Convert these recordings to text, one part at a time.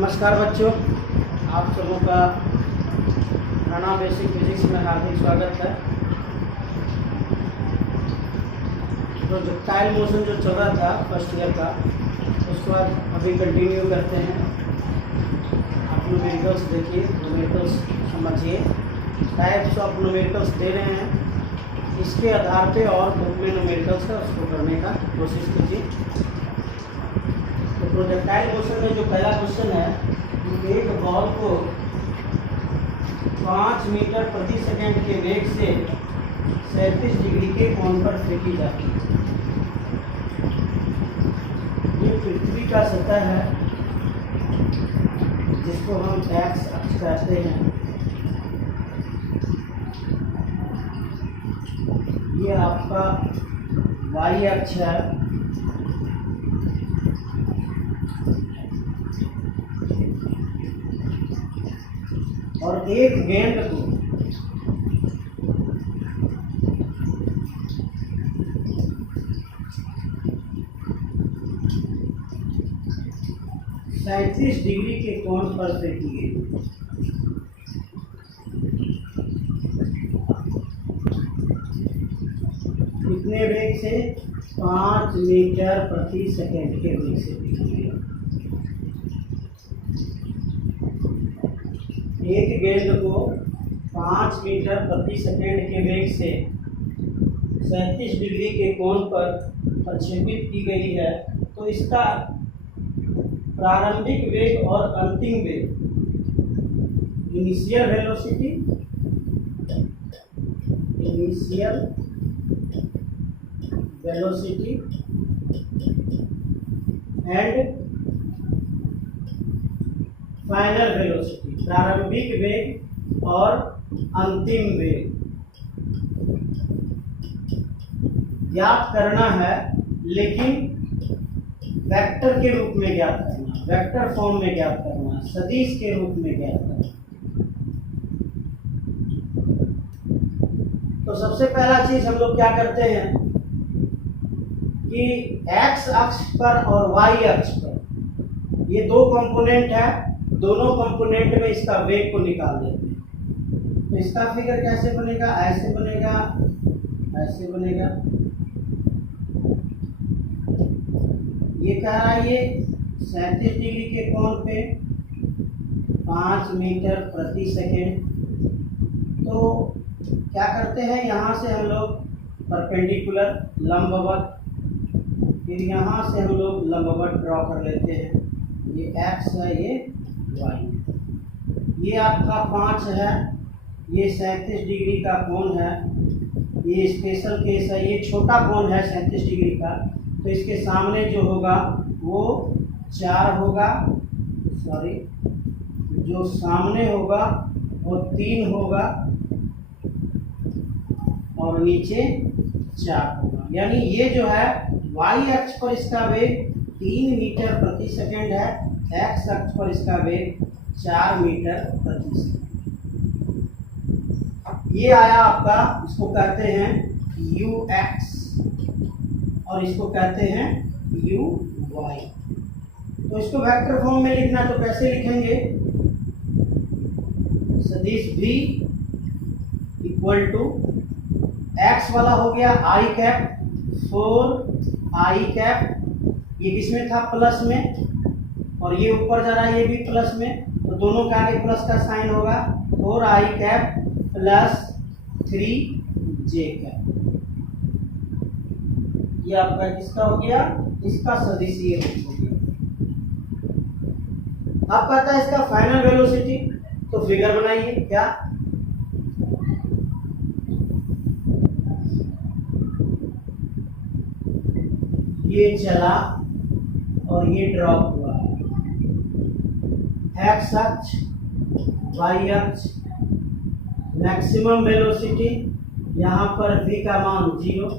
नमस्कार बच्चों, आप सबों का राणा बेसिक फिजिक्स में हार्दिक स्वागत है। प्रोजेक्टाइल मोशन जो चल रहा था फर्स्ट ईयर का, उसको आज अभी कंटिन्यू करते हैं। आप न्यूमेरिकल्स देखिए, न्यूमेरिकल्स समझिए, टाइप्स ऑफ न्यूमेरिकल्स दे रहे हैं, इसके आधार पे और बुक में न्यूमेरिकल्स है उसको करने का कोशिश कीजिए। तो प्रोजेक्टाइल मोशन में जो पहला क्वेश्चन है, एक बॉल को 5 मीटर प्रति सेकंड के वेग से 37 डिग्री के कोण पर फेंकी जाती है। ये पृथ्वी का सतह है जिसको हम एक्स अक्ष कहते हैं। ये आपका वाई अक्ष है। और एक गेंद को सैंतीस डिग्री के कोण पर फेंकी गई। कितने वेग से? 5 मीटर प्रति सेकंड के वेग से फेंकी गई। एक गेंद को 5 मीटर प्रति सेकंड के वेग से 37 डिग्री के कोण पर प्रक्षेपित की गई है, तो इसका प्रारंभिक वेग और अंतिम वेग, initial velocity and final velocity, प्रारंभिक वेग और अंतिम वेग ज्ञात करना है, लेकिन वेक्टर के रूप में ज्ञात करना, वेक्टर फॉर्म में ज्ञात करना, सदिश के रूप में ज्ञात करना। तो सबसे पहला चीज हम लोग क्या करते हैं कि एक्स अक्ष पर और वाई अक्ष पर ये दो कंपोनेंट है, दोनों कंपोनेंट में इसका वेग को निकाल देते हैं। तो इसका फिगर कैसे बनेगा? ऐसे बनेगा, ऐसे बनेगा। ये कह रहा है ये 37 डिग्री के कोण पे 5 मीटर प्रति सेकेंड। तो क्या करते हैं, यहाँ से हम लोग परपेंडिकुलर लंबवत, फिर यहाँ से हम लोग लंबवत ड्रॉ कर लेते हैं। ये एक्स है, ये वाई। ये आपका 5 है, ये 37 डिग्री का कोण है। ये स्पेशल केस है, ये छोटा कोण है 37 डिग्री का, तो इसके सामने जो होगा वो 4 होगा, सॉरी, जो सामने होगा वो 3 होगा और नीचे 4 होगा। यानी ये जो है वाई अक्ष पर इसका वेग 3 मीटर प्रति सेकंड है, एक्स अक्ष पर इसका वेग 4 मीटर प्रति सेकंड। ये आया आपका, इसको कहते हैं यू एक्स और इसको कहते हैं यू वाई। तो इसको वेक्टर फॉर्म में लिखना, तो कैसे लिखेंगे? सदिश भी इक्वल टू एक्स वाला हो गया आई कैप 4 आई कैप, ये किसमें था? प्लस में, और ये ऊपर जा रहा है, ये भी प्लस में, तो दोनों के आगे प्लस का साइन होगा। 4 आई कैप प्लस 3 जे कैप। ये आपका किसका हो गया? इसका सदिश ये हो गया। अब कहता है इसका फाइनल वेलोसिटी, तो फिगर बनाइए। क्या? ये चला और ये ड्रॉप हुआ। एक्स अक्ष, वाई अक्ष, मैक्सिमम वेलोसिटी, यहाँ पर v का मान 0,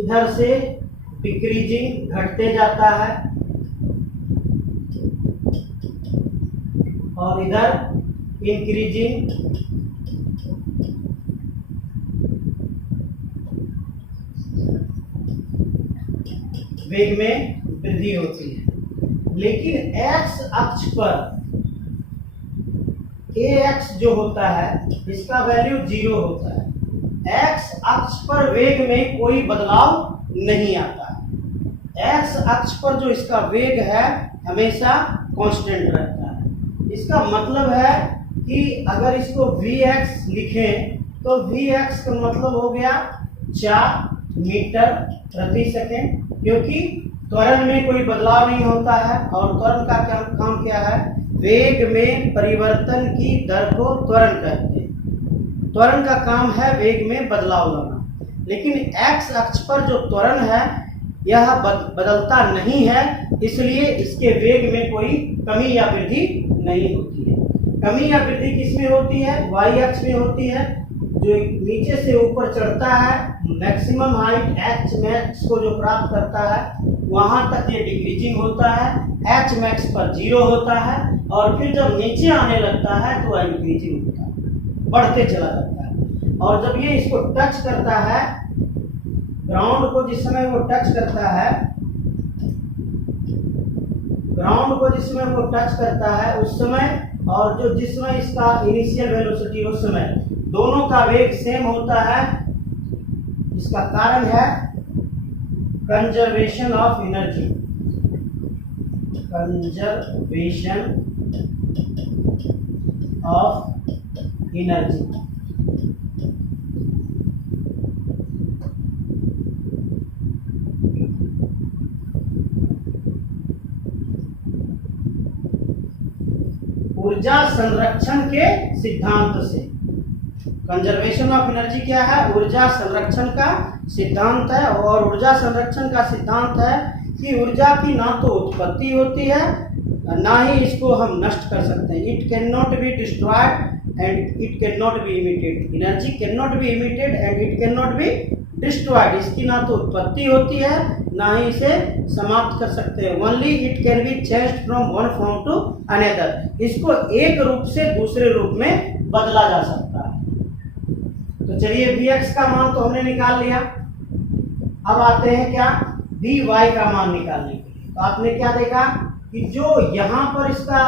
इधर से डिक्रीजिंग, घटते जाता है, और इधर इंक्रीजिंग, वेग में वृद्धि होती है। लेकिन एक्स अक्ष पर ax जो होता है इसका वैल्यू 0 होता है। एक्स अक्ष पर वेग में कोई बदलाव नहीं आता है। एक्स अक्ष पर जो इसका वेग है हमेशा कांस्टेंट रहता है। इसका मतलब है कि अगर इसको vx लिखें तो vx का मतलब हो गया 4 मीटर प्रति सेकेंड, क्योंकि त्वरण में कोई बदलाव नहीं होता है और त्वरण का काम क्या है, वेग में परिवर्तन की दर को त्वरण कहते हैं। त्वरण का काम है वेग में बदलाव लाना, लेकिन x अक्ष पर जो त्वरण है यह बदलता नहीं है, इसलिए इसके वेग में कोई कमी या वृद्धि नहीं होती है। कमी या वृद्धि किसमें होती है, y अक्ष में होती है। जो नीचे से ऊपर चढ़ता है मैक्सिमम हाइट h मैक्स को जो प्राप्त करता है वहां तक ये डिक्रीजिंग होता है, h मैक्स पर 0 होता है और फिर जब नीचे आने लगता है तो इंक्रीजिंग होता है, बढ़ते चला जाता है। और जब ये इसको टच करता है, ग्राउंड को जिस समय वो टच करता है, ग्राउंड को जिस समय वो टच करता है उस समय और जो जिस समय इसका इनिशियल वेलोसिटी उस समय दोनों का वेग सेम होता है। इसका कारण है conservation of energy, conservation of energy. ऊर्जा संरक्षण के सिद्धांत से। कंजर्वेशन ऑफ एनर्जी क्या है, ऊर्जा संरक्षण का सिद्धांत है। और ऊर्जा संरक्षण का सिद्धांत है कि ऊर्जा की ना तो उत्पत्ति होती है ना ही इसको हम नष्ट कर सकते हैं। It can not be destroyed and it can not be emitted. Energy can not be emitted and it can not be destroyed. इसकी ना तो उत्पत्ति होती है ना ही इसे समाप्त कर सकते हैं। Only it can be changed from one form to another. इसको एक रूप से दूसरे रूप में बदला जा सकता है। तो चलिए Vx का मान तो हमने निकाल लिया। अब आते हैं क्या, Vy का मान निकालने के लिए। तो आपने क्या देखा कि जो यहाँ पर इसका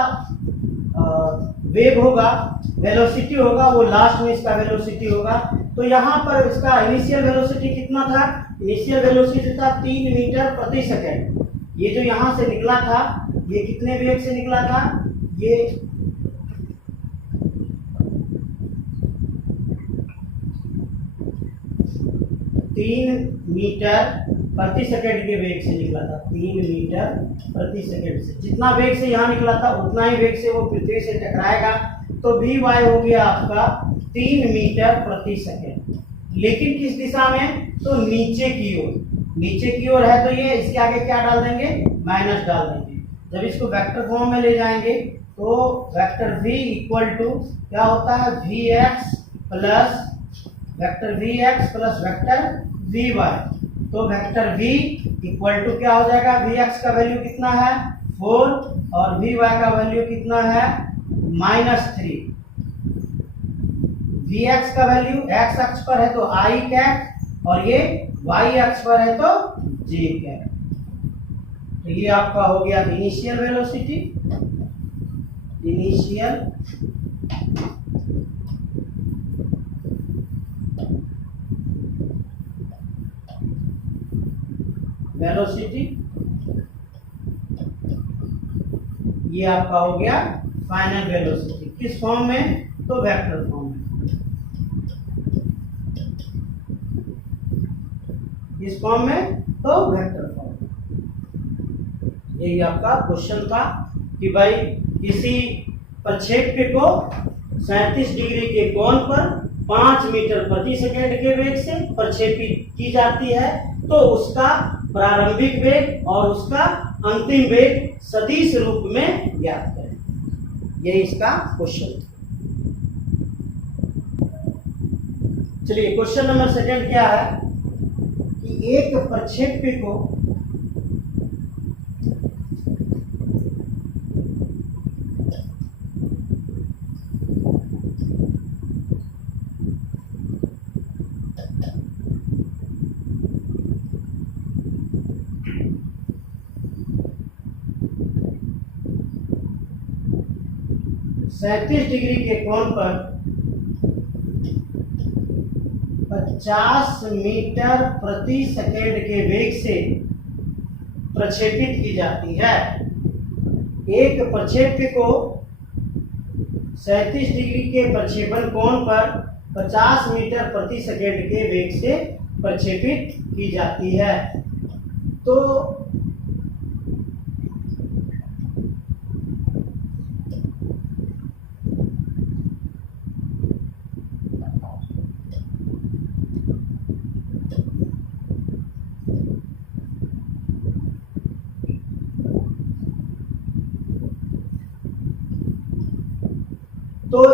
वेग होगा, वेलोसिटी होगा, वो लास्ट में इसका वेलोसिटी होगा। तो यहाँ पर इसका इनिशियल वेलोसिटी कितना था, इनिशियल वेलोसिटी था 3 मीटर प्रति सेकेंड। ये जो यहाँ से निकला था ये कितने वेग से निकला था, ये 3 मीटर प्रति सेकंड के वेग से निकला था। 3 मीटर प्रति सेकंड से जितना वेग से यहाँ निकला था उतना ही वेग से वो पृथ्वी से टकराएगा। तो Vy हो गया आपका 3 मीटर प्रति सेकंड, लेकिन किस दिशा में, तो नीचे की ओर। नीचे की ओर है तो ये इसके आगे क्या डाल देंगे, माइनस डाल देंगे। जब इसको वेक्टर फॉर्म में ले जाएंगे तो वेक्टर v इक्वल टू क्या होता है, Vx प्लस वेक्टर Vy। तो वेक्टर v इक्वल टू क्या हो जाएगा, Vx का वैल्यू कितना है 4 और Vy का वैल्यू कितना है -3। Vx का वैल्यू x अक्ष पर है तो i कैप और ये y अक्ष पर है तो j कैप। तो ये आपका हो गया इनिशियल वेलोसिटी, इनिशियल वेलोसिटी, ये आपका हो गया फाइनल वेलोसिटी। किस फॉर्म में, तो वेक्टर फॉर्म में। इस फॉर्म में तो वेक्टर फॉर्म में। यही आपका क्वेश्चन था कि भाई किसी प्रक्षेप्य को 37 डिग्री के कोण पर 5 मीटर प्रति सेकंड के वेग से प्रक्षेपित की जाती है, तो उसका प्रारंभिक वेग और उसका अंतिम वेग सदिश रूप में ज्ञात करें। यही इसका क्वेश्चन। चलिए क्वेश्चन नंबर 2 क्या है कि एक प्रक्षेप्य को 37 डिग्री के कोण पर 50 मीटर प्रति सेकेंड के वेग से प्रक्षेपित की जाती है। एक प्रक्षेप्य को 37 डिग्री के प्रक्षेपण कोण पर 50 मीटर प्रति सेकेंड के वेग से प्रक्षेपित की जाती है। तो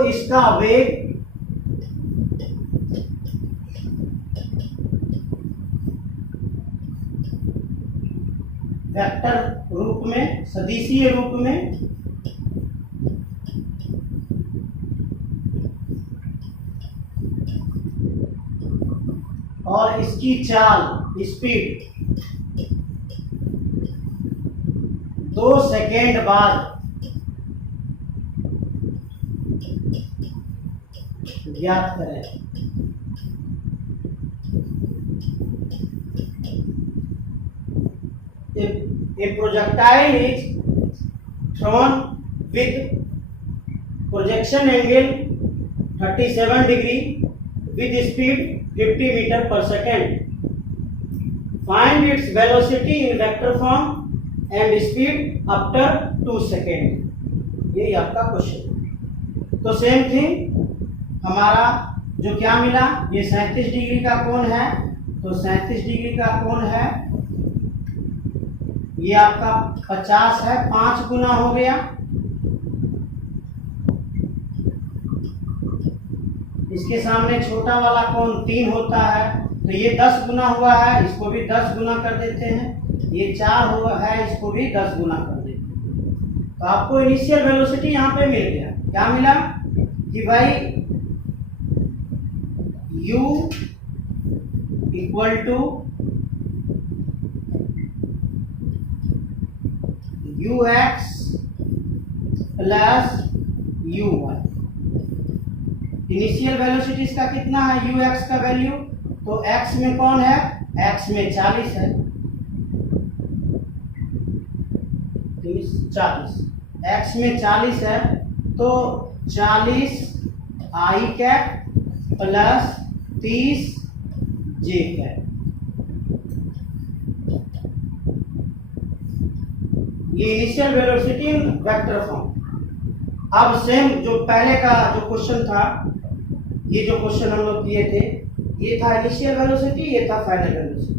इसका वेग वेक्टर रूप में, सदिशीय रूप में और इसकी चाल स्पीड 2 सेकेंड बाद ज्ञात करें। A projectile is thrown with projection angle 37 degree with speed 50 meter per second. Find its velocity in vector form and speed after 2 seconds. यही आपका क्वेश्चन। तो सेम थिंग हमारा जो क्या मिला, ये 37 डिग्री का कोण है, तो 37 डिग्री का कोण है, ये आपका 50 है, 5 गुना हो गया। इसके सामने छोटा वाला कोण 3 होता है, तो ये 10 गुना हुआ है, इसको भी 10 गुना कर देते हैं। ये 4 हुआ है, इसको भी 10 गुना कर देते हैं। तो आपको इनिशियल वेलोसिटी यहाँ पे मिल गया। क्या मिला कि भाई u equal to ux plus uy। Initial velocity इसका कितना है, ux का वैल्यू, तो x में कौन है, x में 40 है, 40, x में 40 है, तो 40 i cap plus 30 j cap. ये initial velocity in vector form. अब सेम जो पहले का जो क्वेश्चन था, ये जो क्वेश्चन हम लोग किए थे, ये था इनिशियल वेलोसिटी, ये था फाइनल वेलोसिटी।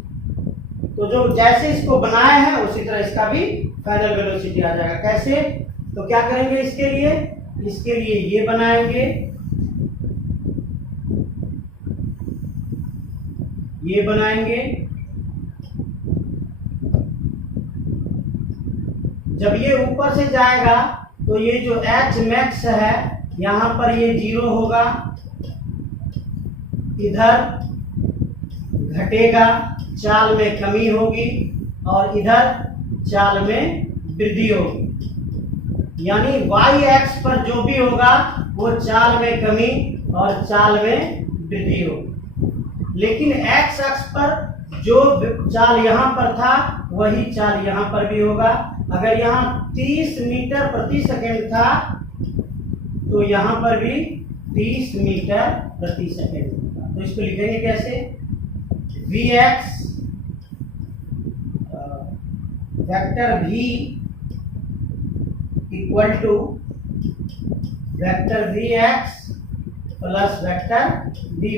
तो जो जैसे इसको बनाए हैं उसी तरह इसका भी फाइनल वेलोसिटी आ जाएगा। कैसे, तो क्या करेंगे इसके लिए ये बनाएंगे, ये बनाएंगे। जब ये ऊपर से जाएगा तो ये जो h मैक्स है यहाँ पर ये 0 होगा, इधर घटेगा, चाल में कमी होगी, और इधर चाल में वृद्धि होगी। यानी y एक्स पर जो भी होगा वो चाल में कमी और चाल में वृद्धि होगी। लेकिन x अक्ष पर जो चाल यहाँ पर था वही चाल यहाँ पर भी होगा। अगर यहाँ 30 मीटर प्रति सेकंड था तो यहाँ पर भी 30 मीटर प्रति सेकंड होगा। तो इसको लिखेंगे कैसे, vx vector v equal to vector vx plus vector vy।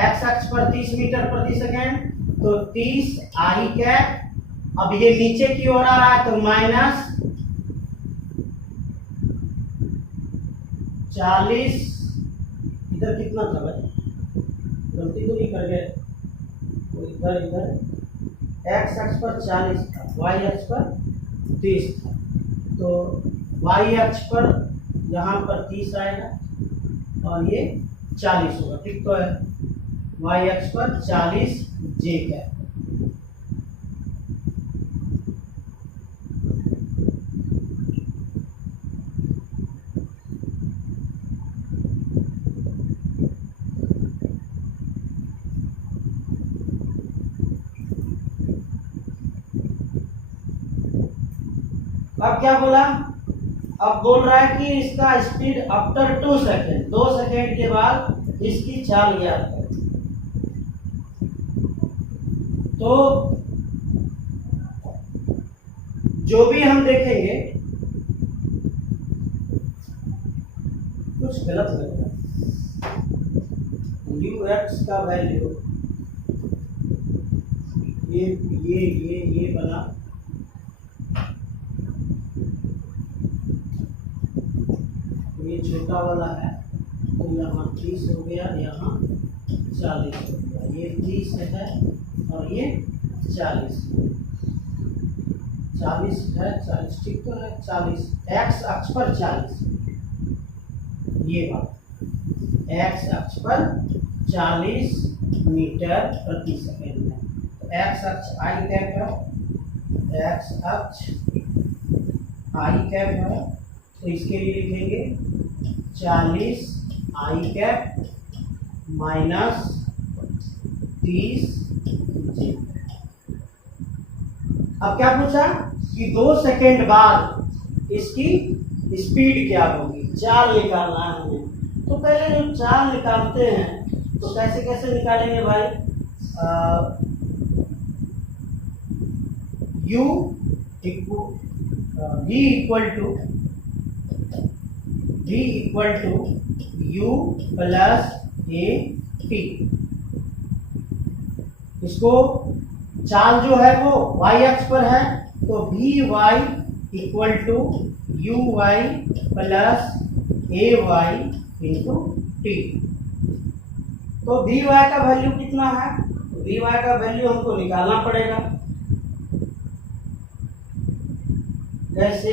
x अक्ष पर 30 मीटर प्रति सेकंड, तो 30 i कैप। अब ये नीचे की ओर आ रहा है तो माइनस 40, इधर कितना था भाई, गलती तो नहीं कर गए, तो इधर x अक्ष पर 40 था, y अक्ष पर 30 था, तो y अक्ष पर यहाँ पर 30 आएगा और ये 40 होगा। ठीक तो है, y अक्ष पर 40 j का। अब क्या बोला, अब बोल रहा है कि इसका स्पीड आफ्टर 2 सेकेंड, 2 सेकेंड के बाद इसकी चाल ज्ञात है। तो जो भी हम देखेंगे, कुछ गलत लग रहा है। ux का वैल्यू ये बना, ये छोटा वाला है, तो यहाँ 30 हो गया, यहाँ 40 हो गया, ये 30 है और ये 40 है, 40 ठीक तो है, 40 x अक्ष पर 40, ये बात x अक्ष पर 40 मीटर प्रति सेकेंड है। तो x अक्ष i कैप है, x अक्ष i कैप है, तो इसके लिए लिखेंगे 40 i कैप माइनस 30 जी। अब क्या पूछा कि 2 सेकेंड बाद इसकी स्पीड क्या होगी, चाल निकालना है हमें। तो पहले जो चाल निकालते हैं तो कैसे कैसे निकालेंगे भाई, u v equal to u plus a t। इसको चाल जो है वो y अक्ष पर है, तो vy equal to u y plus a y into T. तो vy का वैल्यू कितना है, vy का वैल्यू हमको निकालना पड़ेगा। कैसे,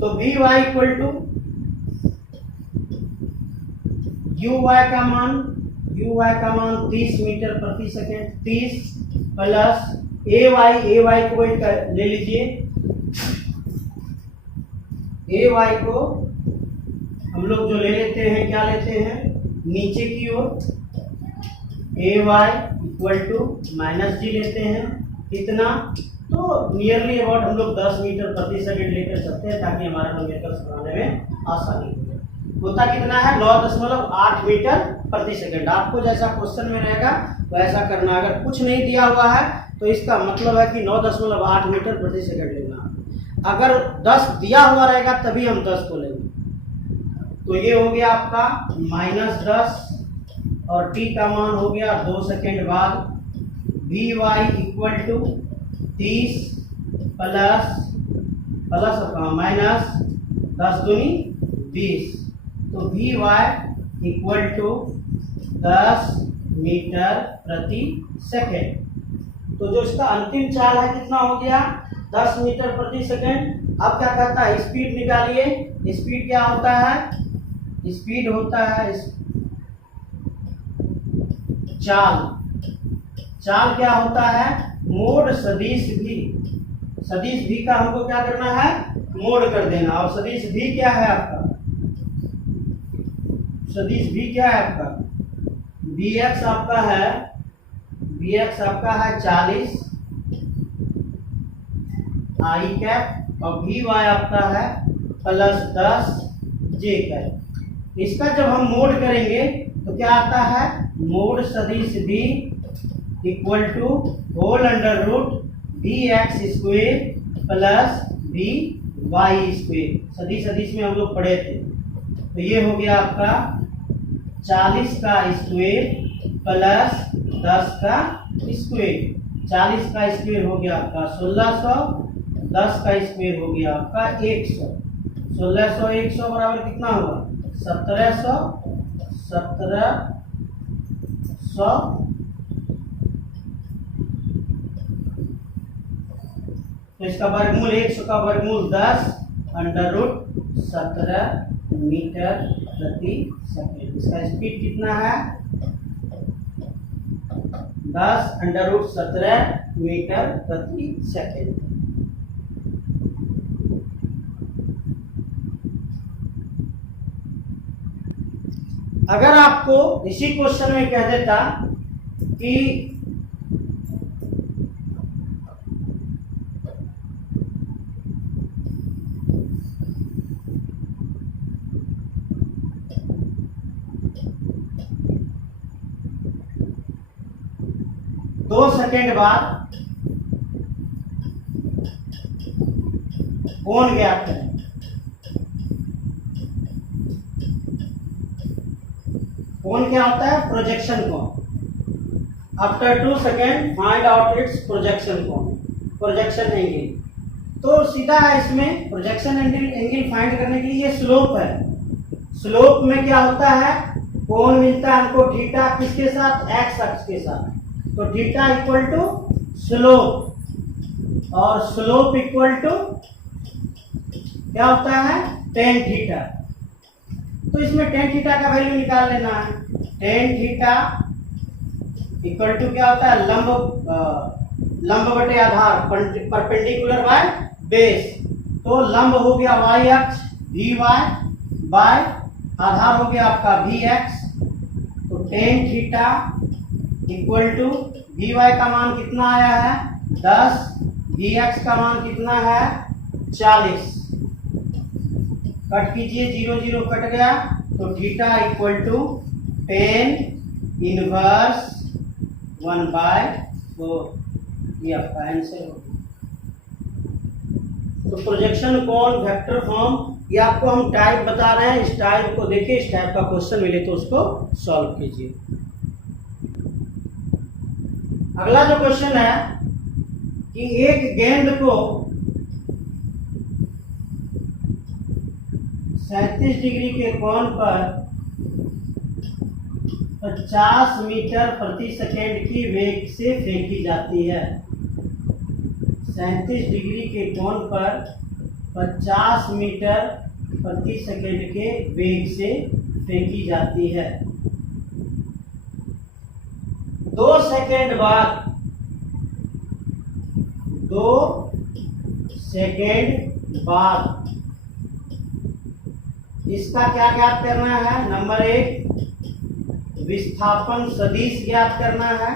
तो vy इक्वल टू uy का मान 30 मीटर प्रति सेकेंड, 30 प्लस ay को ले लीजिए, ay को हम लोग जो ले लेते हैं, क्या लेते हैं नीचे की ओर, ay इक्वल टू माइनस जी लेते हैं, कितना, तो नियरली अबाउट हम लोग 10 मीटर प्रति सेकेंड लेकर चलते हैं ताकि हमारा न्यूमेरिकल्स बनाने में आसानी हो जाए। होता कितना है, 9.8 मीटर प्रति सेकेंड। आपको जैसा क्वेश्चन में रहेगा वैसा करना, अगर कुछ नहीं दिया हुआ है तो इसका मतलब है कि 9.8 मीटर प्रति सेकेंड लेना। अगर 10 दिया हुआ रहेगा तभी हम 10 को लेंगे। तो ये हो गया आपका -10 और t का मान हो गया 2 सेकेंड बाद। vy equal to 30 plus minus 10 दूनी 20, तो vy इक्वल टू 10 मीटर प्रति सेकेंड। तो जो इसका अंतिम चाल है कितना हो गया, 10 मीटर प्रति सेकेंड। अब क्या कहता है, स्पीड निकालिए। स्पीड क्या होता है, स्पीड होता है चाल क्या होता है, मोड सदिश भी। सदिश भी का हमको क्या करना है, मोड कर देना। और सदिश भी क्या है आपका, सदिश भी क्या है आपका, bx आपका है 40 i कैप और vy आपका है +10 j कैप। इसका जब हम मोड करेंगे तो क्या आता है, मोड सदिश भी equal to whole under root bx square plus by square. सदिश में हम लोग पढ़े थे। तो ये हो गया आपका 40 का स्क्वेयर प्लस 10 का स्क्वेयर। 40 का स्क्वेयर हो गया आपका 1600, 10 का स्क्वेयर हो गया आपका 100। 1600 100 बराबर कितना होगा, 1700। तो इसका वर्गमूल 100 का वर्गमूल 10 अंडर रूट 17 मीटर प्रति सेकेंड। इसका स्पीड कितना है, 10 अंडर रूट 17 मीटर प्रति सेकेंड। अगर आपको इसी क्वेश्चन में कह देता कि 2 सेकेंड बाद कोण ज्ञात करें। कोण क्या होता है? प्रोजेक्शन कोण। After 2 second find out it's projection कोण, प्रोजेक्शन एंगल। तो सीधा है इसमें प्रोजेक्शन एंगल फाइंड करने के लिए ये स्लोप है। स्लोप में क्या होता है? कोण मिलता है हमको थीटा किसके साथ? एक्स अक्ष के साथ। तो थीटा इक्वल टू स्लोप, और स्लोप इक्वल टू क्या होता है? Tan theta. तो इसमें टेन थीटा का वैल्यू निकाल लेना है। टेन थीटा इक्वल टू क्या होता है? लंब बटे आधार, परपेंडिकुलर बाय बेस। तो लंब हो गया वाई अक्ष वी वाई, बाय आधार हो गया आपका वी एक्स। तो tan theta equal to V Y का मान कितना आया है? 10, वी एक्स का मान कितना है? 40। कट कीजिए, 0 0 कट गया। तो थीटा इक्वल टू 10 इनवर्स 1/4। ये आपका आंसर होगा। तो प्रोजेक्शन कोण वेक्टर फॉर्म, ये आपको हम टाइप बता रहे हैं। इस टाइप को देखिए, इस टाइप का क्वेश्चन मिले तो उसको सॉल्व कीजिए। अगला जो क्वेश्चन है कि एक गेंद को 37 डिग्री के कोण पर 50 मीटर प्रति सेकेंड की वेग से फेंकी जाती है। 37 डिग्री के कोण पर 50 मीटर प्रति सेकेंड के वेग से फेंकी जाती है। 2 सेकेंड बाद 2 सेकेंड बाद इसका क्या ज्ञात करना है? नंबर 1 विस्थापन सदिश ज्ञात करना है,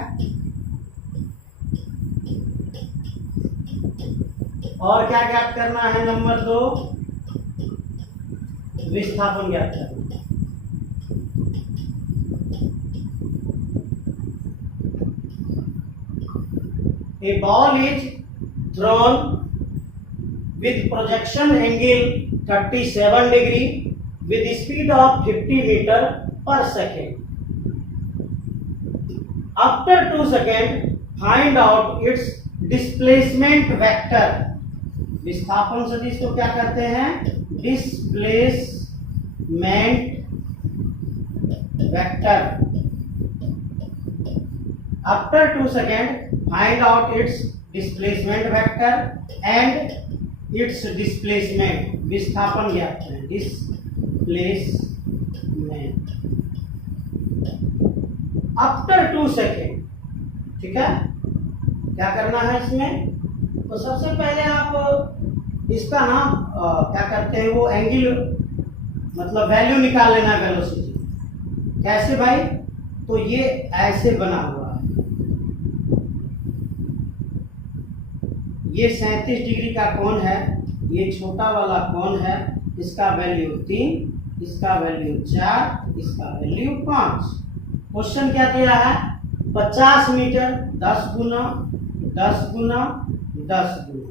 और क्या ज्ञात करना है? नंबर 2 विस्थापन ज्ञात करना। A ball is thrown with projection angle 37 degree with speed of 50 meter per second. After 2 seconds, find out its displacement vector. विस्थापन सदिश को क्या करते हैं? Displacement vector. After 2 second find out it's displacement vector and it's displacement. विस्थापन ज्ञात करें, displacement. After 2 second, ठीक है। क्या करना है इसमें? तो सबसे पहले आप इसका ना क्या करते हैं, वो एंगल मतलब वैल्यू निकाल लेना है वेलोसिटी। कैसे भाई? तो ये ऐसे बना हुआ है, ये 37 डिग्री का कोण है, ये छोटा वाला कोण है, इसका वैल्यू 3, इसका वैल्यू 4, इसका वैल्यू 5। क्वेश्चन क्या दिया है? 50 मीटर 10 गुना 10 गुना 10 गुना।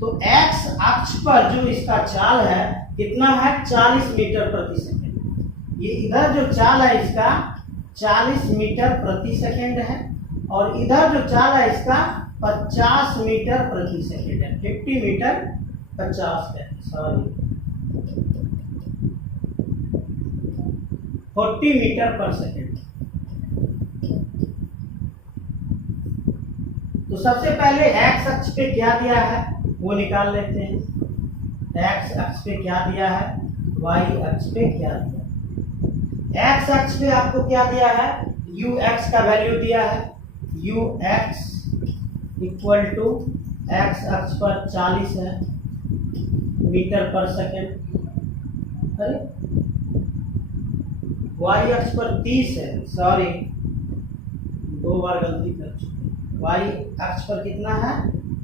तो एक्स अक्ष पर जो इसका चाल है कितना है? 40 मीटर प्रति सेकेंड। ये इधर जो चाल है इसका 40 मीटर प्रति सेकेंड है, और इधर जो चाल है इसका 50 मीटर प्रति सेकेंड है। 50 मीटर 50 है, सॉरी 40 मीटर पर सेकेंड। तो सबसे पहले एक्स अक्ष पे क्या दिया है वो निकाल लेते हैं। एक्स अक्ष पे क्या दिया है, वाई अक्ष पे क्या दिया है। एक्स अक्ष पे आपको क्या दिया है? यू एक्स का वैल्यू दिया है। U X equal to X अक्ष पर 40 है मीटर पर सेकेंड। अरे वाई अक्ष पर 30 है, सॉरी 2 बार गलती कर चुके। वाई अक्ष पर कितना है?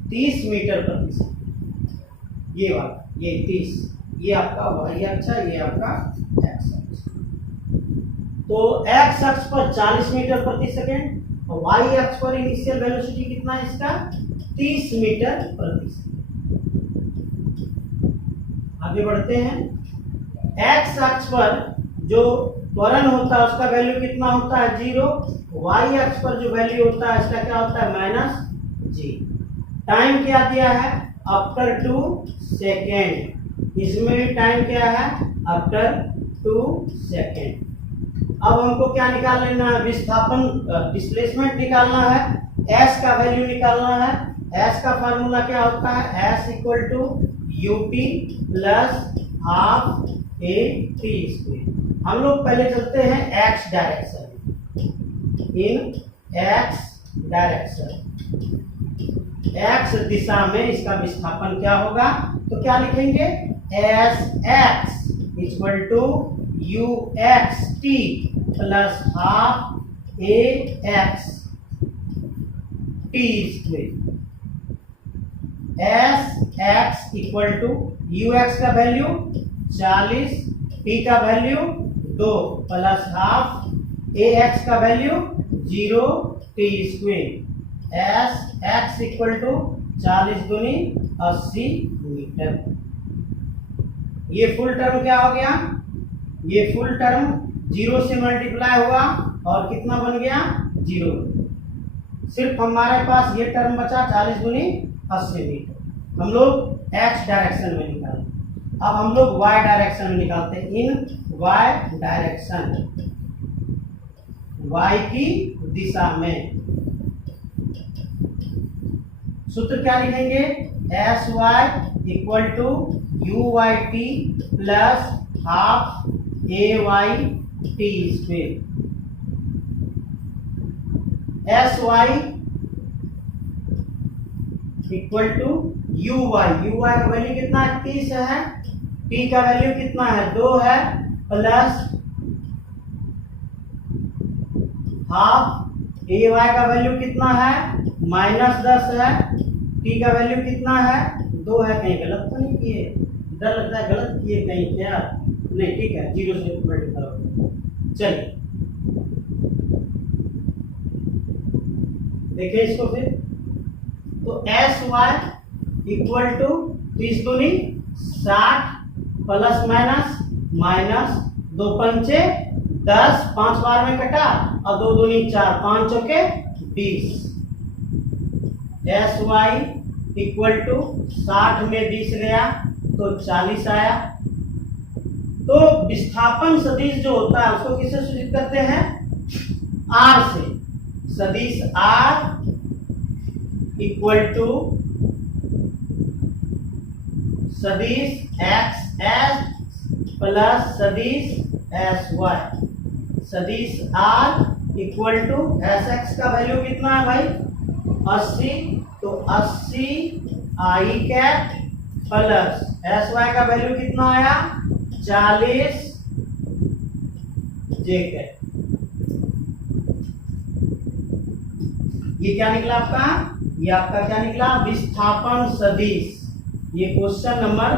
30 मीटर प्रति सेकेंड। ये वाला, ये 30, ये आपका वाई अक्ष है, ये आपका एक्स अक्ष। तो एक्स अक्ष पर 40 मीटर प्रति सेकेंड, और वाई अक्ष पर इनिशियल वेलोसिटी कितना है इसका 30 मीटर प्रति सेकंड। आगे बढ़ते हैं। एक्स अक्ष पर जो त्वरण होता है उसका वैल्यू कितना होता है 0। वाई अक्ष पर जो वैल्यू होता है इसका क्या होता है -g। टाइम क्या दिया है आफ्टर 2 सेकेंड, इसमें भी टाइम क्या है आफ्टर 2 सेकेंड। अब हमको क्या निकाल लेना है विस्थापन डिस्प्लेसमेंट निकालना है, s का वैल्यू निकालना है। s का फार्मूला क्या होता है s equal to ut plus half a t square. हम लोग पहले चलते हैं x direction, in x direction, x दिशा में इसका विस्थापन क्या होगा तो क्या लिखेंगे sx equal to uxt plus half ax t square. sx equal to ux का वैल्यू 40, t का वैल्यू 2 प्लस हाफ ax का value 0 t square. sx equal to 40 दूनी 80 मीटर। ये फुल टर्म क्या हो गया, ये फुल टर्म 0 से मल्टीप्लाई हुआ और कितना बन गया 0। सिर्फ हमारे पास ये टर्म बचा 40 दूनी 80 मीटर। हम लोग x डायरेक्शन में निकालते, अब हम लोग y डायरेक्शन में निकालते हैं। इन y डायरेक्शन, y की दिशा में सूत्र क्या लिखेंगे sy equal to uyt plus half ayt square. sy equal to uy का वैल्यू कितना है 30 है, t का वैल्यू कितना है 2 है प्लस हाफ ay का वैल्यू कितना है -10 है, t का वैल्यू कितना है 2 है। कहीं गलत तो नहीं किए, डर लगता है गलत किए कहीं क्या, नहीं ठीक है 0 से मल्टीप्लाई हो। चलिए देखिए इसको फिर, तो sy इक्वल टू 30 दूनी 60 प्लस माइनस 2 पंचे 10, 5 बार में कटा और 2 दूनी 4, 5 चौके 20। sy इक्वल टू 60 में 20 गया तो 40 आया। तो विस्थापन सदिश जो होता है उसको किससे सूचित करते हैं r से। सदिश r इक्वल टू सदिश एक्स एस प्लस सदिश एस वाई। सदिश r equal to S X का वैल्यू कितना है भाई 80, तो 80 I cap plus S Y का वैल्यू कितना आया 40 जे कैप। ये क्या निकला आपका, ये आपका क्या निकला विस्थापन सदिश। ये क्वेश्चन नंबर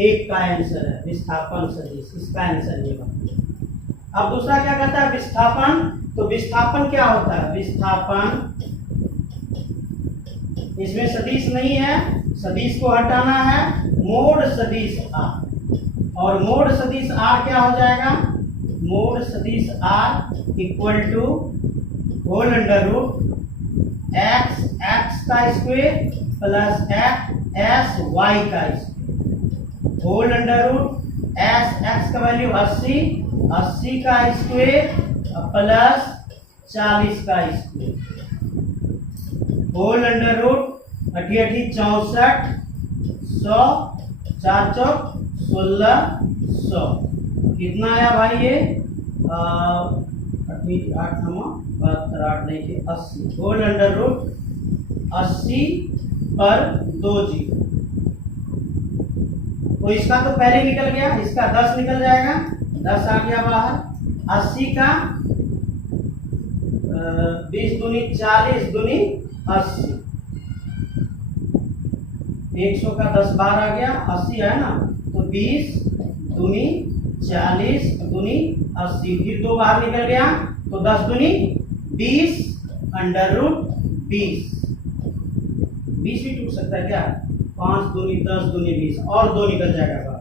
1 का आंसर है विस्थापन सदिश, इसका आंसर ये बात। अब दूसरा क्या कहता है विस्थापन, तो विस्थापन क्या होता है विस्थापन, इसमें सदिश नहीं है, सदिश को हटाना है, मोड सदिश r। और मोड सदिश r क्या हो जाएगा, मोड सदिश r equal to whole under root x का स्क्वायर प्लस एस वाई का square whole under root x का वैल्यू 80 का स्क्वायर प्लस 40 का स्क्वायर होल अंडर रूट 88 64 100 4 चौक 1600। कितना आया भाई ये 8 72 नहीं थे 80 होल अंडर रूट 80 पर 2 जीरो। तो इसका तो पहले निकल गया, इसका 10 निकल जाएगा, 10 आ गया बाहर। 80 का 20 दूनी 40 दूनी 80, 100 का 10 बार आ गया 80 है ना, तो 20 दूनी 40 दूनी 80, फिर 2 बाहर निकल गया तो 10 दूनी 20 अंडर रूट 20। 20 भी टूट सकता है क्या? 5 दूनी 10 दूनी 20 और 2 निकल जाएगा बाहर।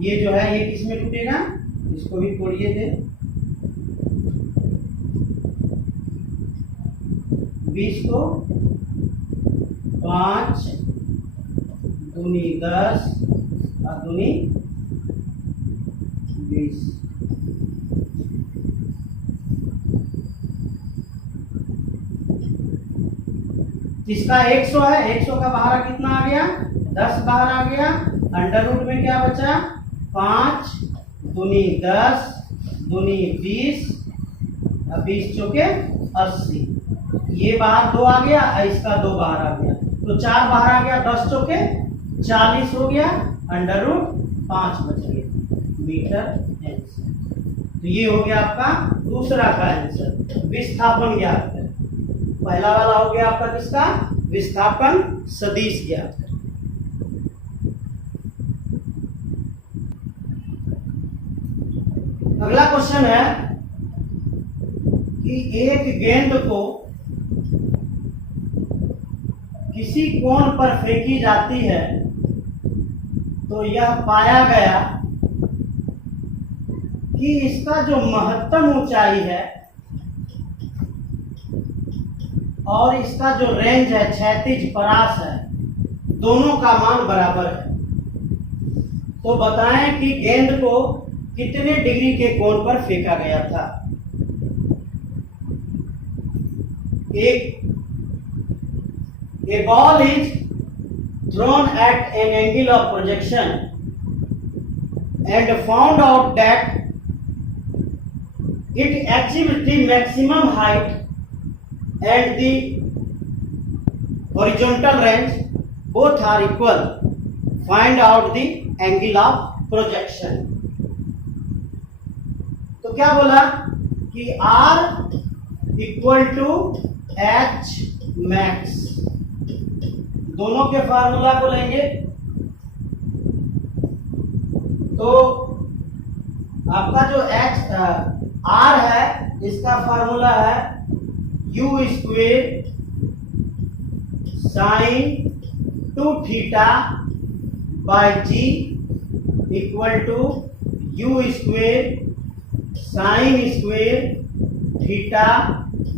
ये जो है ये किस में टूटेगा? इसको भी तोड़िए थे। 20 को 5 दूनी 10 और दूनी 20। इसका 100 है, 100 का बाहर कितना आ गया? 10 बाहर आ गया। अंडर रूट में क्या बचा? 5 दूनी 10 दूनी 20 और 20 चौके 80। ये बाहर 2 आ गया, इसका 2 बाहर आ गया, तो 4 बाहर आ गया, 10 चौके 40 हो गया। अंडर रूट 5 बच गया मीटर आंसर। तो ये हो गया आपका दूसरा का आंसर, विस्थापन ज्ञात करें। पहला वाला हो गया आपका किसका? विस्थापन सदिश ज्ञात करें। अगला क्वेश्चन है कि एक गेंद को किसी कोण पर फेंकी जाती है तो यह पाया गया कि इसका जो महत्तम ऊंचाई है और इसका जो रेंज है, क्षैतिज परास है, दोनों का मान बराबर है। तो बताएं कि गेंद को कितने डिग्री के कोण पर फेंका गया था। A ball is thrown at an angle of projection and found out that it achieved the maximum height and the horizontal range both are equal. Find out the angle of projection. तो क्या बोला कि R equal to H max. दोनों के formula को लेंगे तो आपका जो एक्स आर है इसका फार्मूला है U square sine 2 theta by G equal to U square sine square theta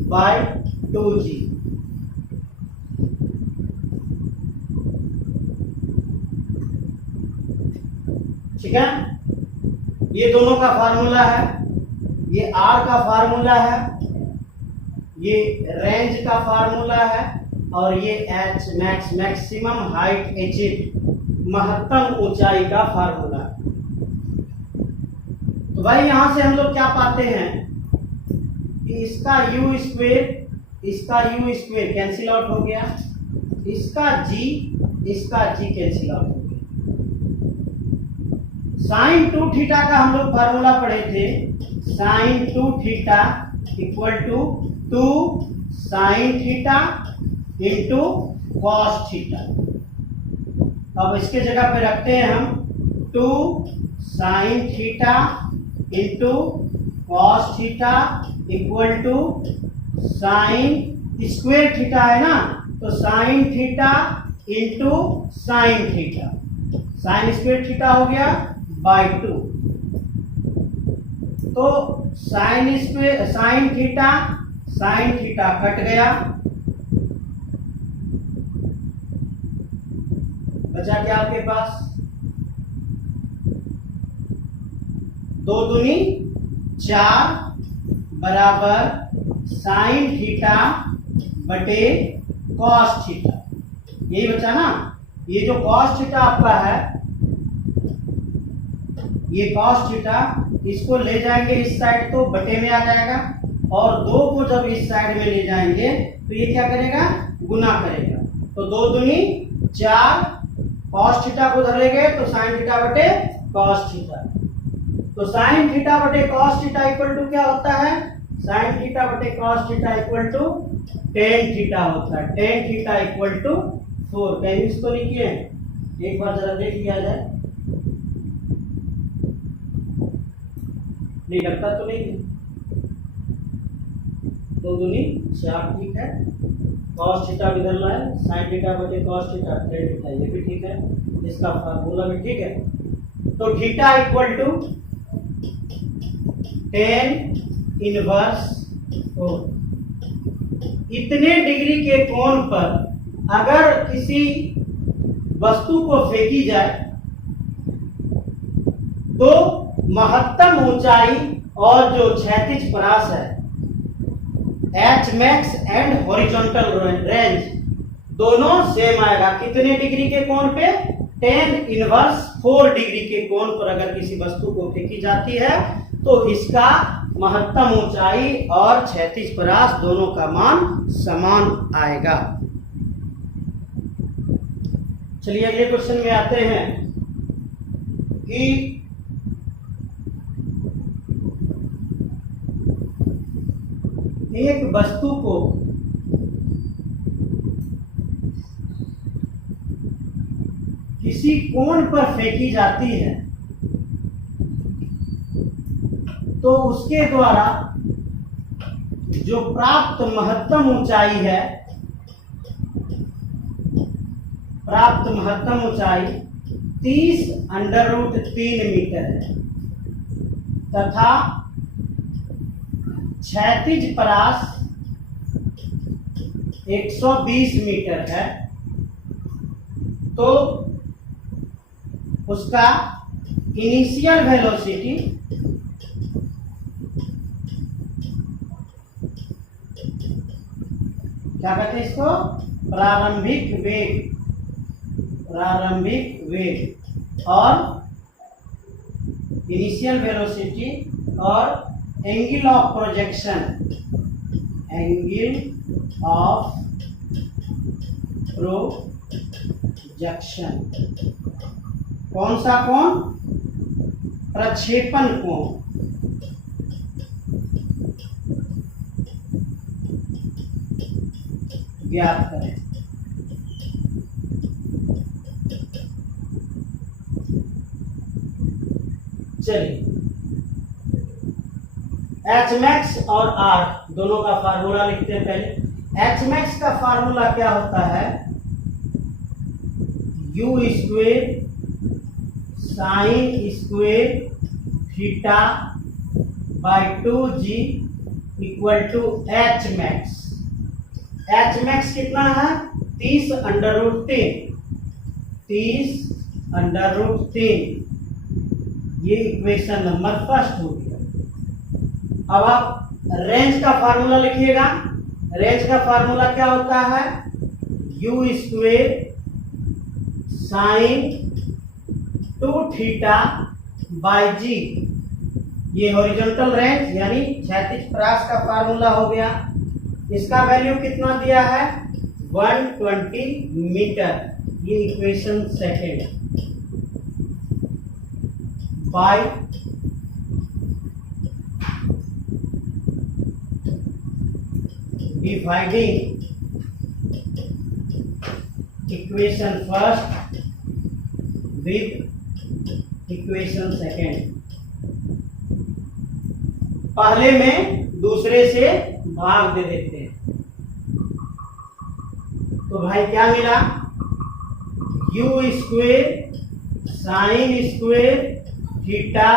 by 2g। ठीक है, ये दोनों का फार्मूला है, ये आर का फार्मूला है, ये रेंज का फार्मूला है और ये H max maximum height achieved महत्तम ऊंचाई का फार्मूला है। तो भाई यहां से हम लोग क्या पाते हैं कि इसका यू स्क्वेर कैंसिल आउट हो गया, इसका जी कैंसिल आउट हो गया। साइन 2 थीटा का हम लोग फार्मूला पढ़े थे, sine 2 theta equal to 2 sine theta into cos theta. अब इसके जगह पे रखते हैं हम 2 sine theta into cos theta equal to sine square theta है ना, तो sine theta into sine theta, sine square theta हो गया बाय 2। तो साइन थीटा कट गया, बचा क्या आपके पास? 2 दूनी 4 बराबर साइन थीटा बटे कॉस थीटा, यही बचा ना। ये जो कॉस थीटा आपका है, ये कॉस थीटा, इसको ले जाएंगे इस साइड तो बटे में आ जाएगा, और 2 को जब इस साइड में ले जाएंगे तो ये क्या करेगा? गुना करेगा। तो 2 दूनी 4, कॉस थीटा को उधर ले गए तो साइन थीटा बटे कॉस थीटा। तो साइन थीटा बटे कॉस थीटा इक्वल टू क्या होता है? साइन थीटा बटे cos theta equal to tan theta होता है। Tan theta equal to 4। कहीं इसको नहीं किए, एक बार जरा देख लिया जाए, नहीं लगता तो नहीं। 2 दूनी 4, ठीक है। कॉस थीटा भी इधर लाए, साइन थीटा बटे कॉस थीटा टेन थीटा, ये भी ठीक है, इसका फार्मूला भी ठीक है। तो theta equal to tan inverse 4। इतने डिग्री के कोण पर अगर किसी वस्तु को फेंकी जाए तो महत्तम ऊंचाई और जो क्षैतिज परास है H max and horizontal range दोनों सेम आएगा। कितने डिग्री के कोण पे? 10 इनवर्स 4 डिग्री के कोण पर अगर किसी वस्तु को फेंकी जाती है तो इसका महत्तम ऊंचाई और क्षैतिज परास दोनों का मान समान आएगा। चलिए अगले क्वेश्चन में आते हैं कि एक वस्तु को किसी कोण पर फेंकी जाती है तो उसके द्वारा जो प्राप्त महत्तम ऊंचाई है, प्राप्त महत्तम ऊंचाई 30√3 मीटर है तथा क्षैतिज परास 120 मीटर है, तो उसका इनिशियल वेलोसिटी क्या कहते हैं इसको? प्रारंभिक वेग, प्रारंभिक वेग और इनिशियल वेलोसिटी और angle of projection, angle of projection. कौन सा कोण? प्रक्षेपण कोण। ज्ञात करें। चलिए एच मैक्स और आर दोनों का फार्मूला लिखते हैं। पहले एच मैक्स का फार्मूला क्या होता है? U square sine square theta by 2g equal to H max. H max कितना है? 30√3, 30√3। ये इक्वेशन नंबर फर्स्ट हो गया। अब आप रेंज का फार्मूला लिखिएगा। रेंज का फार्मूला क्या होता है? यू स्क्वेर साइन 2θ बाई जी। ये हॉरिजॉन्टल रेंज यानी क्षैतिज परास का फार्मूला हो गया। इसका वैल्यू कितना दिया है? 120 मीटर। ये equation second by dividing equation first with equation second. पहले में दूसरे से भाग दे देते हैं तो भाई क्या मिला? You square sine square theta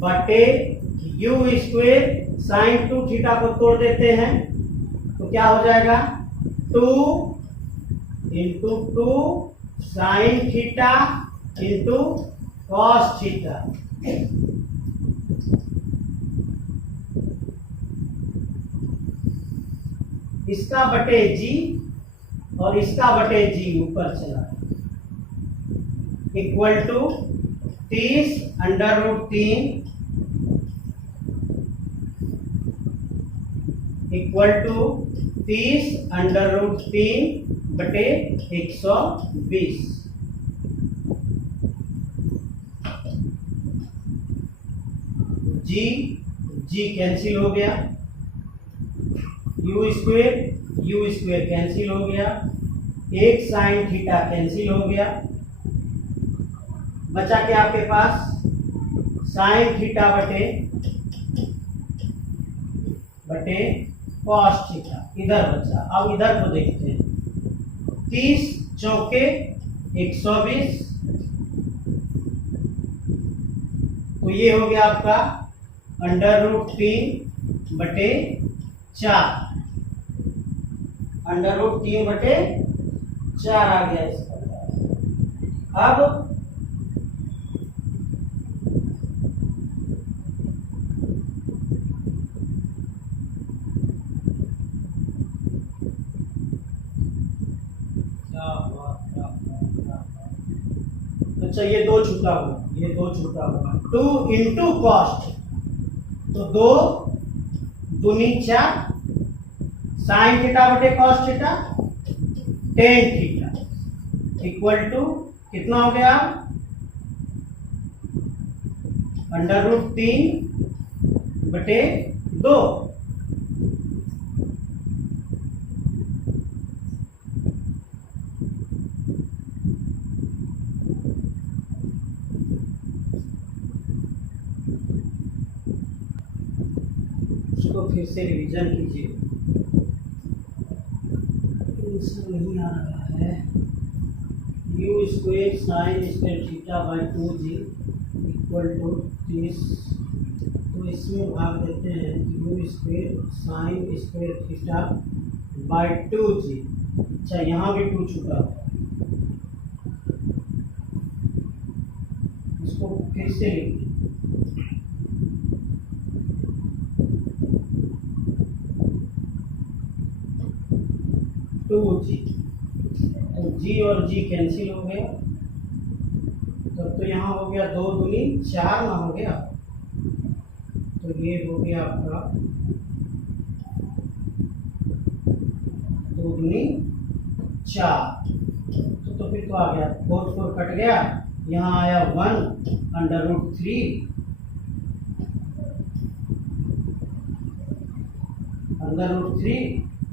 बटे यू स्क्वेर साइन 2θ को तोड़ देते हैं तो क्या हो जाएगा? 2 × 2 sine theta into cos theta. इसका बटे जी और इसका बटे जी ऊपर चला इक्वल टू 30√3 इक्वल टू 30√3 बटे 120। जी कैंसिल हो गया, यू स्क्वेर कैंसिल हो गया, एक साइन थीटा कैंसिल हो गया, बचा क्या आपके पास? साइन थीटा बटे cos थीटा इधर बचा। अब इधर को देखते हैं, 30 चौके 120, तो ये हो गया आपका √3/4, √3/4 आ गया इसका। अब अच्छा ये 2 छूटा हुआ, 2 इंटू कॉस्ट, तो 2 दूनी 4, साइन थीटा बटे cos theta, tan theta equal to कितना हो गया, √3/2। इसको फिर से रिवीजन कीजिए, आंसर नहीं आ रहा है। u² sin² θ/2g equal to 30, तो इसमें भाग देते हैं u² sin² θ/2g। अच्छा यहाँ भी 2 छूटा, इसको फिर से लिखिए, जी और जी कैंसिल हो गया, तब तो यहाँ हो गया 2 दूनी 4 ना हो गया, तो ये हो गया आपका 2 दूनी 4, तो फिर तो आ गया 4 कट गया, यहाँ आया 1/√3,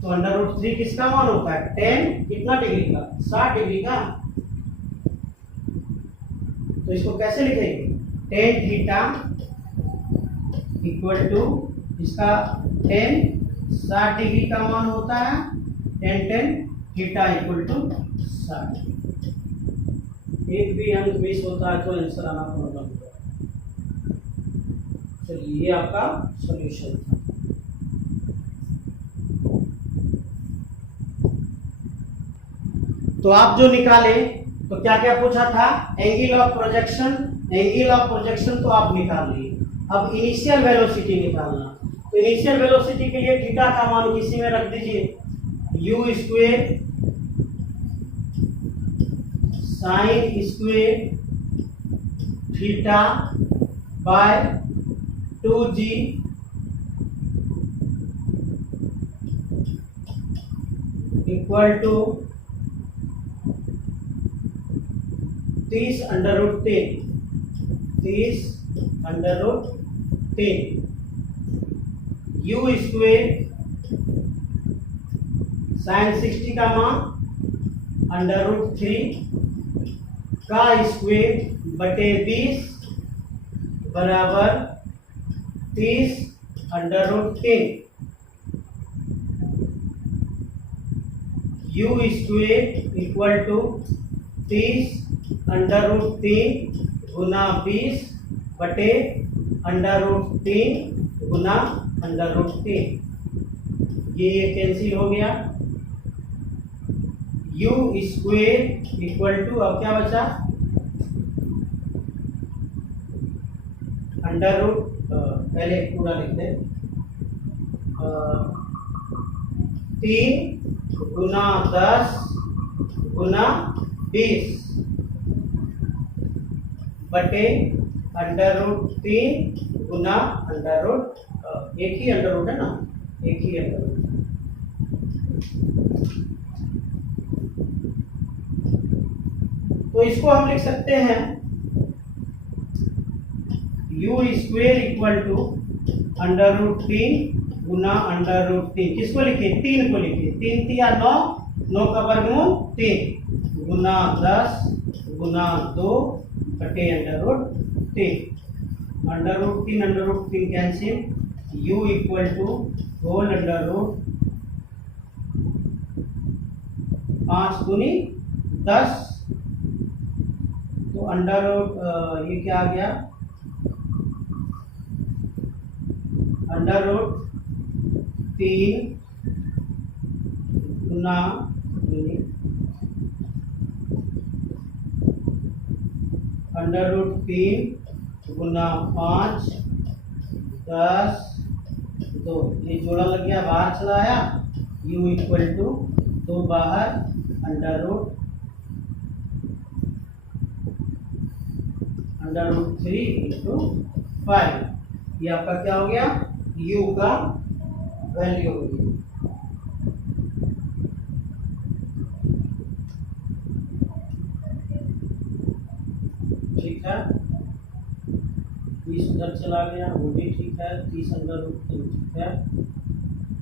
तो √3 किसका मान होता है, 10 कितना डिग्री का, 60 डिग्री का। तो इसको कैसे लिखेंगे, टेन थीटा इक्वल टू इसका 10 60 डिग्री का मान होता है, टेन थीटा इक्वल टू 60। एक भी अंक मिस होता है तो आंसर आना प्रॉब्लम होगा। चलिए ये आपका सॉल्यूशन था। तो आप जो निकाले तो क्या क्या पूछा था, एंगल ऑफ प्रोजेक्शन तो आप निकाल लिए। अब इनिशियल वेलोसिटी निकालना, तो इनिशियल वेलोसिटी के लिए थीटा का मान किसी में रख दीजिए, u² sin² θ/2g equal to 30√3 u² sin60 का मान √3 का स्क्वेयर बटे 20 बराबर 30√3, u² इक्वल टू 30√3 गुना 20 बटे √3 गुना √3, ये कैंसिल हो गया। u² इक्वल टू अब क्या बचा, पहले पूरा लिख दें, 3 गुना 10 गुना 20 बटे √3 गुना एक ही अंडर है ना, एक ही अंडर। तो इसको हम लिख सकते हैं u² इक्वल टू √3 गुना √3, किसको लिखे, 3 को लिखे, 3 3 9, 9 का वर्गमूल 3 गुना 10 गुना 2 बटे √3 cancel, u equal to whole under root 5 दूनी 10, तो अंडर रूट ये क्या आ गया, अंडर रूट 3 गुना अंडर रूट 3 गुना 5 10 2, ये जोड़ा लग गया, बाहर चला आया, u इक्वल टू 2 बाहर अंडर रूट 3 इंटू 5, ये आपका क्या हो गया, u का वैल्यू हो गई। ठीक है, 20 उधर चला गया, वो भी ठीक है, 30 अंडर रूट 3 ठीक है,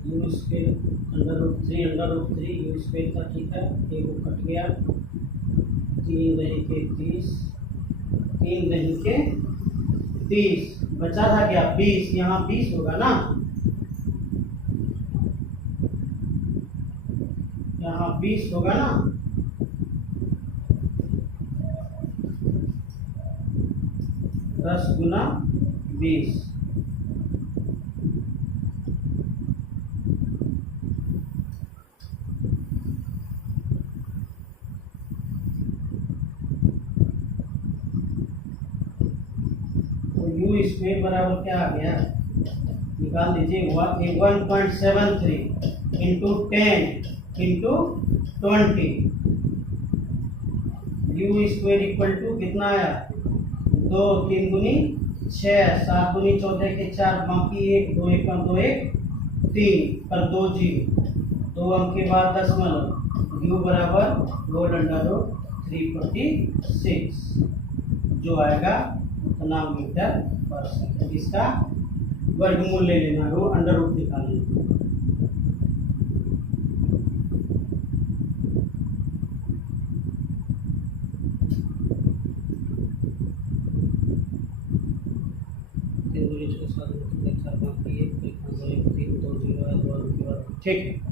U square under root 3 U square का ठीक है, एक वो कट गया, 3 नहीं के 30, 3 नहीं के 30, बचा था क्या 20, यहाँ 20 होगा ना, यहाँ 20 होगा ना, दस गुना 20, तो u स्क्वायर बराबर क्या आ गया, निकाल दीजिए, 1.73 into 10 into 20, u square equal to कितना आया, 2 3 दूनी 6 7 दूनी 14 के 4, बाकी 1 2 1 2 1 3 पर 2 जीरो, 2 अंक के बाद दशमलव, u बराबर होल अंडर रूट 346, जो आएगा उतना मीटर पर सेकंड, इसका वर्गमूल ले लेना, अंडर रूट निकालना। ठीक।